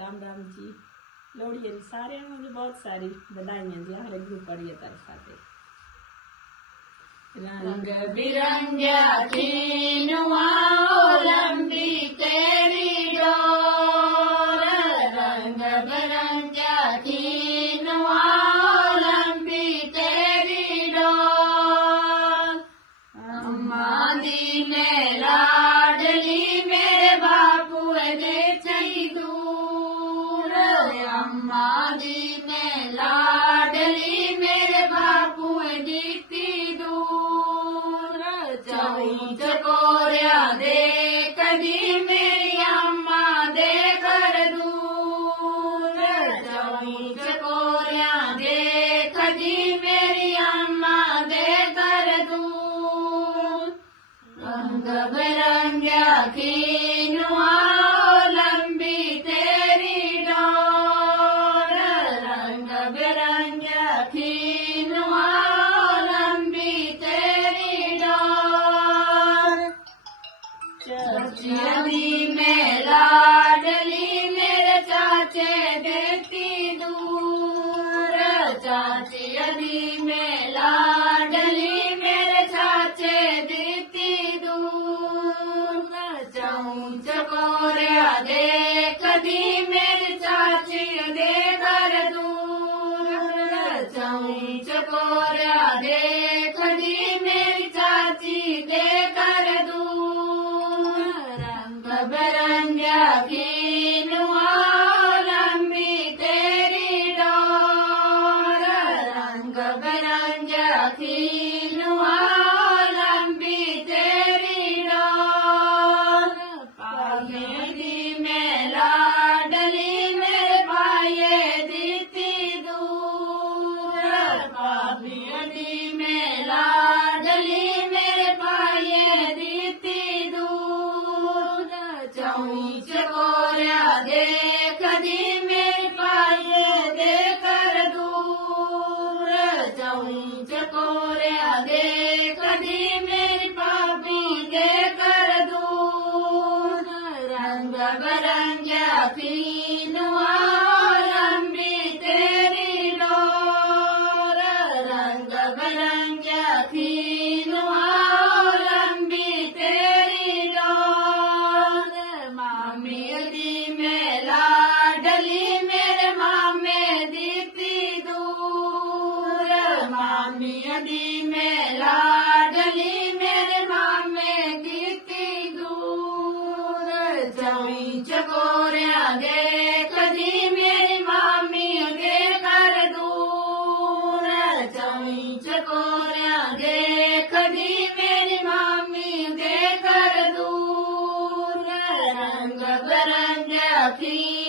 राम राम जी। लोहड़ी है सारे मुझे बहुत सारी बधाइयां जी हर ग्रुप पर ये तरफा से। रंग बिरंगा खीनुआ लंबी तेरी डोर, रंग बिरंगा खीनुआ लंबी तेरी डोर। अम्मा दी ने लाडली मेरे बापू दे चई दूर, अम्मा दी ने लाडली मेरे बापू दीती दूर। चौं चकोरिया दे कदी मेरी अम्मा दे कर दूर, चौं चकोरिया दे कदी मेरी अम्मा दे कर दूर। रंग बिरंगा खीनुआ लंबी तेरी डोर, रंग बिरंगा खीनुआ लंबी तेरी डोर। चाचिया दी में लाडली मेरे चाचे देती दूर, चाचिया दी में लाडली मेरे चाचे देती दूर। चौं चकोरिया दे कदी मेरी चाची दे कर दूर, चौं चकोरिया दे कदी मेरी चाची दे कर दूर। रंग बिरंगा खीनुआ लंबी तेरी डोर, रंग बिरंगा खीनुआ लंबी तेरी डोर। पाये दी में लाडली मेरे पाये दीती दूर, पाये दी में लाडली मेरे पाये दीती दूर। चौं चकोरिया दे कदी मेरे पाये दे कर दूर, चौं चकोरिया दे कदी मेरी पापी दे कर दूर। रंग बिरंगा खीनुआ लंबी तेरी डोर, रंग बिरंगा खीनुआ लंबी तेरी डोर। मामी दी में लाडली मेरे मामे दीती दूर, मामी दी में लाडली मेरे मामे दीती दूर। चौं चकोरिया दे कदी मेरी मामी दे कर दूर, चौं चकोरिया दे कदी मेरी मामी दे कर दूर। रंग बिरंगा खीनुआ